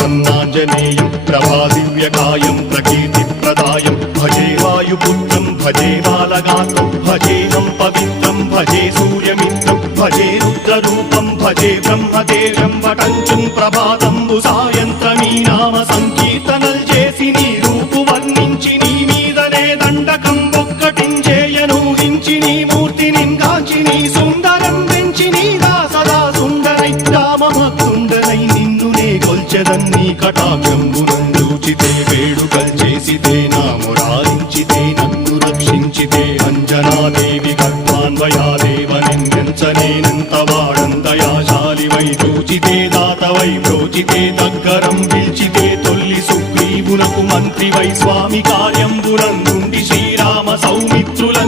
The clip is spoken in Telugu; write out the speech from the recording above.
प्रसन्नाञ्जनेयं प्रभादिव्यकायं प्रकीर्तिप्रदायं भजे वायुपुत्रं भजे बालगात्रं भजेऽहं पवित्रं भजे सूर्यमित्रं भजे रुद्ररूपं भजे ब्रह्मदेवं वटञ्चुं ప్రభాతంబు సాయంత్రమీ నామ సంకీర్తనల్ చేసి నీ రూపు వర్ణించి నీ మీదనే దండకం ఒక్కటించేయనూహించి నీ మూర్తిని గాంచి నీ సుందరం పెంచి నీ దాసదా సుందరై రామభక్తుండనై నిన్నునే కొల్చెదన్ని కటాక్షంబునందూచితే వేడుకల్ చేసితే నా మురారించితే నన్ను రక్షించితే అంజనాదేవి గర్భాన్వయాదేవనెంచనేనంత వాడందయాశాలివై చూచితే దాతవై బ్రోచితే దగ్గరం పిల్చితే తొల్లి సుగ్రీవునకు మంత్రివై స్వామి కార్యంబునందుండి శ్రీరామ సౌమిత్రుల